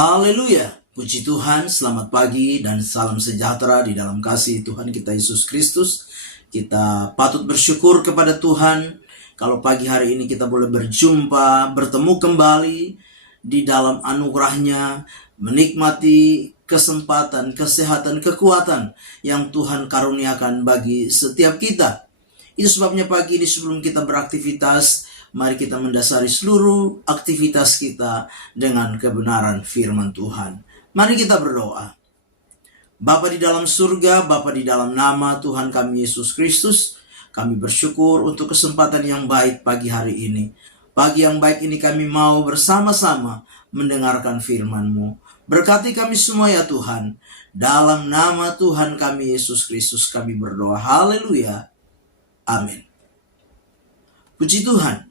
Haleluya, puji Tuhan, selamat pagi dan salam sejahtera di dalam kasih Tuhan kita Yesus Kristus. Kita patut bersyukur kepada Tuhan kalau pagi hari ini kita boleh berjumpa, bertemu kembali di dalam anugerah-Nya, menikmati kesempatan, kesehatan, kekuatan yang Tuhan karuniakan bagi setiap kita. Itu sebabnya pagi ini sebelum kita beraktivitas, mari kita mendasari seluruh aktivitas kita dengan kebenaran firman Tuhan. Mari kita berdoa. Bapa di dalam surga, Bapa di dalam nama Tuhan kami Yesus Kristus, kami bersyukur untuk kesempatan yang baik pagi hari ini. Pagi yang baik ini kami mau bersama-sama mendengarkan firman-Mu. Berkati kami semua ya Tuhan. Dalam nama Tuhan kami Yesus Kristus kami berdoa. Haleluya. Amin. Puji Tuhan.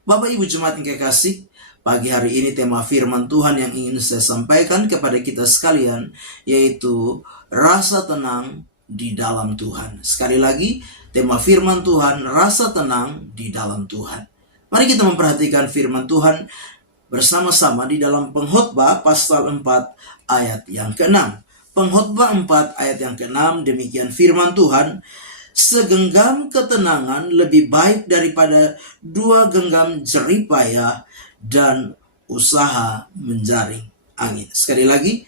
Bapak Ibu jemaat yang kekasih, pagi hari ini tema firman Tuhan yang ingin saya sampaikan kepada kita sekalian, yaitu rasa tenang di dalam Tuhan. Sekali lagi, tema firman Tuhan, rasa tenang di dalam Tuhan. Mari kita memperhatikan firman Tuhan bersama-sama di dalam Pengkhotbah pasal 4 ayat yang ke-6. Pengkhotbah 4 ayat yang ke-6, demikian firman Tuhan. Segenggam ketenangan lebih baik daripada 2 genggam jeripaya dan usaha menjaring angin. Sekali lagi,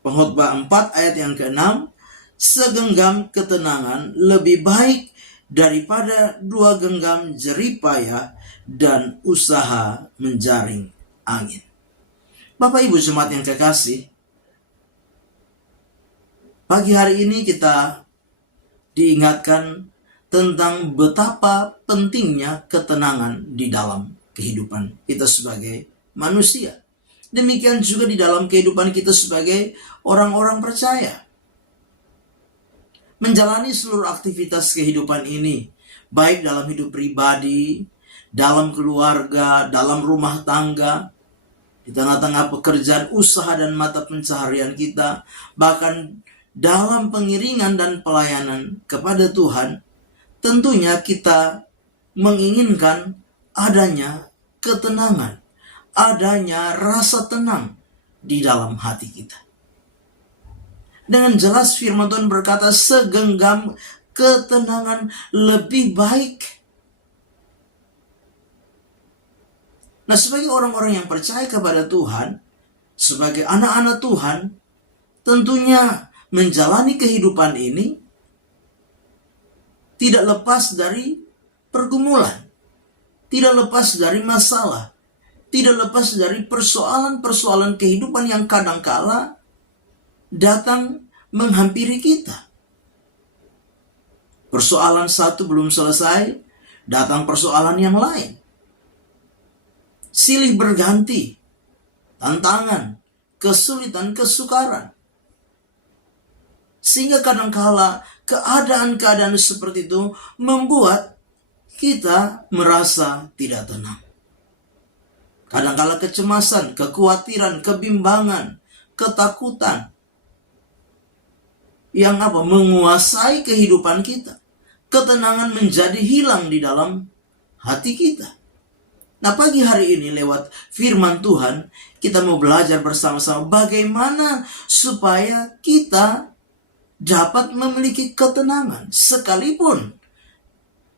Pengkhotbah 4 ayat yang ke-6. Segenggam ketenangan lebih baik daripada 2 genggam jeripaya dan usaha menjaring angin. Bapak Ibu jemaat yang kekasih, pagi hari ini kita diingatkan tentang betapa pentingnya ketenangan di dalam kehidupan kita sebagai manusia. Demikian juga di dalam kehidupan kita sebagai orang-orang percaya. Menjalani seluruh aktivitas kehidupan ini, baik dalam hidup pribadi, dalam keluarga, dalam rumah tangga, di tengah-tengah pekerjaan, usaha dan mata pencaharian kita, bahkan dalam pengiringan dan pelayanan kepada Tuhan, tentunya kita menginginkan adanya ketenangan, adanya rasa tenang di dalam hati kita. Dengan jelas firman Tuhan berkata, segenggam ketenangan lebih baik. Nah, sebagai orang-orang yang percaya kepada Tuhan, sebagai anak-anak Tuhan, tentunya menjalani kehidupan ini tidak lepas dari pergumulan, tidak lepas dari masalah, tidak lepas dari persoalan-persoalan kehidupan yang kadangkala datang menghampiri kita. Persoalan satu belum selesai, datang persoalan yang lain. Silih berganti, tantangan, kesulitan, kesukaran. Sehingga kadangkala keadaan-keadaan seperti itu membuat kita merasa tidak tenang. Kadangkala kecemasan, kekhawatiran, kebimbangan, ketakutan yang menguasai kehidupan kita. Ketenangan menjadi hilang di dalam hati kita. Nah, pagi hari ini lewat firman Tuhan, kita mau belajar bersama-sama bagaimana supaya kita dapat memiliki ketenangan, sekalipun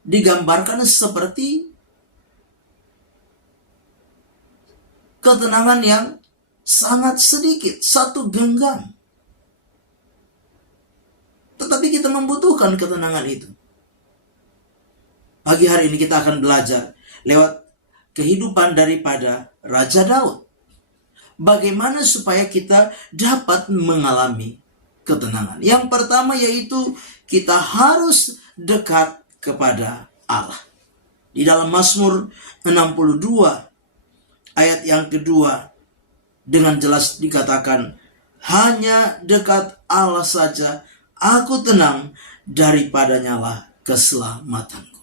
digambarkan seperti ketenangan yang sangat sedikit, 1 genggam. Tetapi kita membutuhkan ketenangan itu. Pagi hari ini kita akan belajar lewat kehidupan daripada Raja Daud. Bagaimana supaya kita dapat mengalami ketenangan. Yang pertama yaitu kita harus dekat kepada Allah. Di dalam Mazmur 62 ayat yang kedua dengan jelas dikatakan, hanya dekat Allah saja aku tenang, daripadanya lah keselamatanku.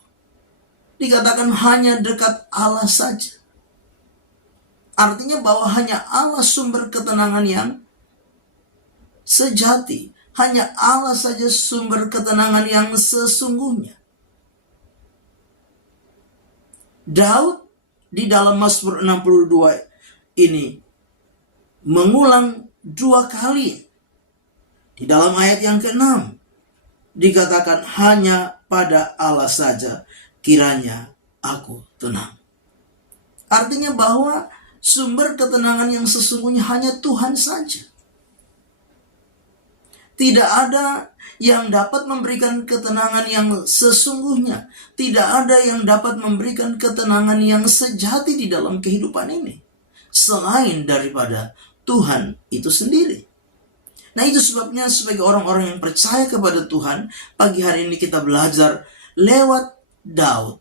Dikatakan hanya dekat Allah saja. Artinya bahwa hanya Allah sumber ketenangan yang sejati. Hanya Allah saja sumber ketenangan yang sesungguhnya. Daud di dalam Mazmur 62 ini mengulang 2 kali. Di dalam ayat yang ke-6 dikatakan, hanya pada Allah saja kiranya aku tenang. Artinya bahwa sumber ketenangan yang sesungguhnya hanya Tuhan saja. Tidak ada yang dapat memberikan ketenangan yang sesungguhnya. Tidak ada yang dapat memberikan ketenangan yang sejati di dalam kehidupan ini, selain daripada Tuhan itu sendiri. Nah, itu sebabnya sebagai orang-orang yang percaya kepada Tuhan, pagi hari ini kita belajar lewat Daud.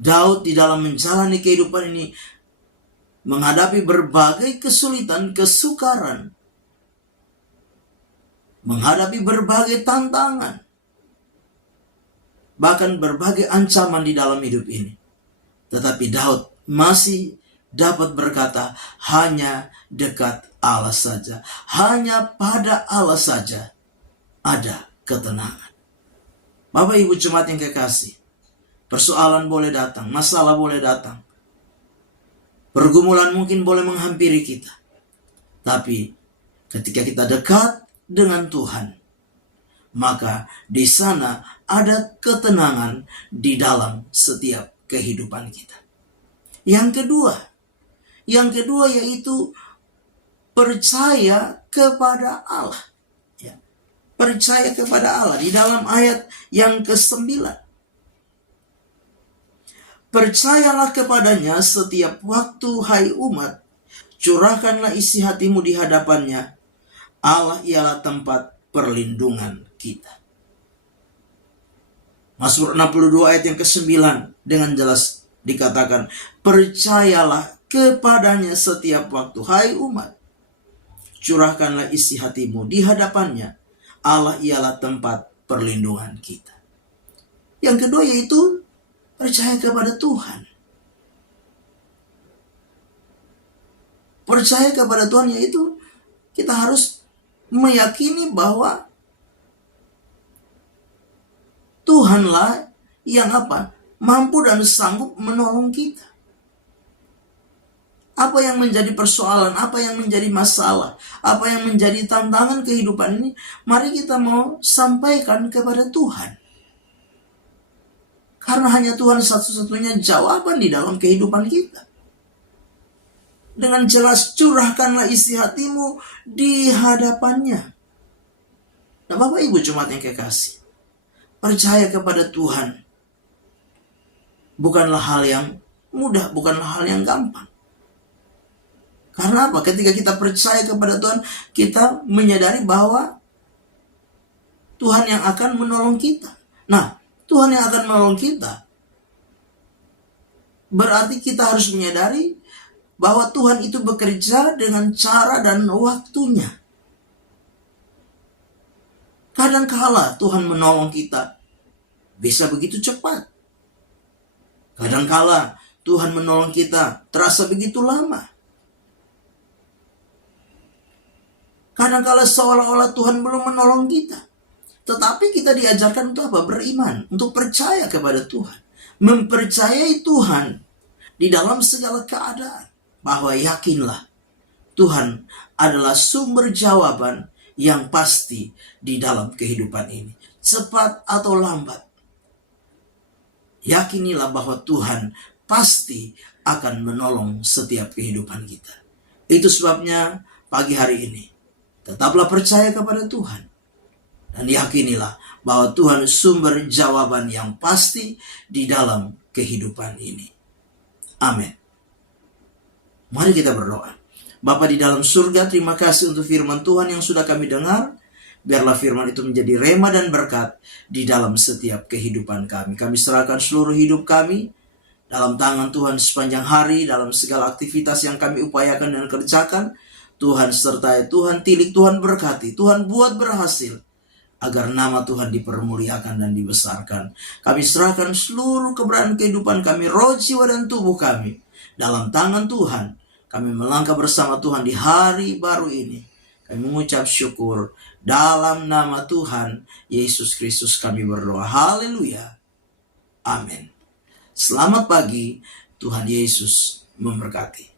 Daud di dalam menjalani kehidupan ini menghadapi berbagai kesulitan, kesukaran, menghadapi berbagai tantangan, bahkan berbagai ancaman di dalam hidup ini. Tetapi Daud masih dapat berkata, hanya dekat Allah saja, hanya pada Allah saja ada ketenangan. Bapak Ibu jemaat yang kekasih, persoalan boleh datang, masalah boleh datang, pergumulan mungkin boleh menghampiri kita. Tapi ketika kita dekat dengan Tuhan, maka di sana ada ketenangan di dalam setiap kehidupan kita. Yang kedua yaitu percaya kepada Allah. Ya, percaya kepada Allah. Di dalam ayat yang ke-9, percayalah kepadanya setiap waktu, hai umat, curahkanlah isi hatimu di hadapannya. Allah ialah tempat perlindungan kita. Mazmur 62 ayat yang ke-9 dengan jelas dikatakan, percayalah kepadanya setiap waktu, hai umat, curahkanlah isi hatimu di hadapannya. Allah ialah tempat perlindungan kita. Yang kedua yaitu percaya kepada Tuhan. Percaya kepada Tuhan yaitu kita harus meyakini bahwa Tuhanlah yang mampu dan sanggup menolong kita. Apa yang menjadi persoalan, apa yang menjadi masalah, apa yang menjadi tantangan kehidupan ini, mari kita mau sampaikan kepada Tuhan. Karena hanya Tuhan satu-satunya jawaban di dalam kehidupan kita. Dengan jelas, curahkanlah isi hatimu di hadapannya. Nah, Bapak Ibu jemaat yang kekasih, percaya kepada Tuhan bukanlah hal yang mudah, bukanlah hal yang gampang. Karena apa? Ketika kita percaya kepada Tuhan, kita menyadari bahwa Tuhan yang akan menolong kita. Nah, Tuhan yang akan menolong kita, berarti kita harus menyadari bahwa Tuhan itu bekerja dengan cara dan waktunya. Kadangkala Tuhan menolong kita bisa begitu cepat. Kadangkala Tuhan menolong kita terasa begitu lama. Kadangkala seolah-olah Tuhan belum menolong kita. Tetapi kita diajarkan untuk apa? Beriman, untuk percaya kepada Tuhan. Mempercayai Tuhan di dalam segala keadaan. Bahwa yakinlah Tuhan adalah sumber jawaban yang pasti di dalam kehidupan ini. Cepat atau lambat, yakinilah bahwa Tuhan pasti akan menolong setiap kehidupan kita. Itu sebabnya pagi hari ini, tetaplah percaya kepada Tuhan. Dan yakinilah bahwa Tuhan sumber jawaban yang pasti di dalam kehidupan ini. Amin. Mari kita berdoa. Bapa di dalam surga, terima kasih untuk firman Tuhan yang sudah kami dengar. Biarlah firman itu menjadi rema dan berkat di dalam setiap kehidupan kami. Kami serahkan seluruh hidup kami dalam tangan Tuhan sepanjang hari, dalam segala aktivitas yang kami upayakan dan kerjakan. Tuhan sertai, Tuhan tilik, Tuhan berkati, Tuhan buat berhasil, agar nama Tuhan dipermuliakan dan dibesarkan. Kami serahkan seluruh keberadaan kehidupan kami, roh, jiwa, dan tubuh kami dalam tangan Tuhan. Kami melangkah bersama Tuhan di hari baru ini. Kami mengucap syukur dalam nama Tuhan Yesus Kristus kami berdoa. Haleluya. Amin. Selamat pagi. Tuhan Yesus memberkati.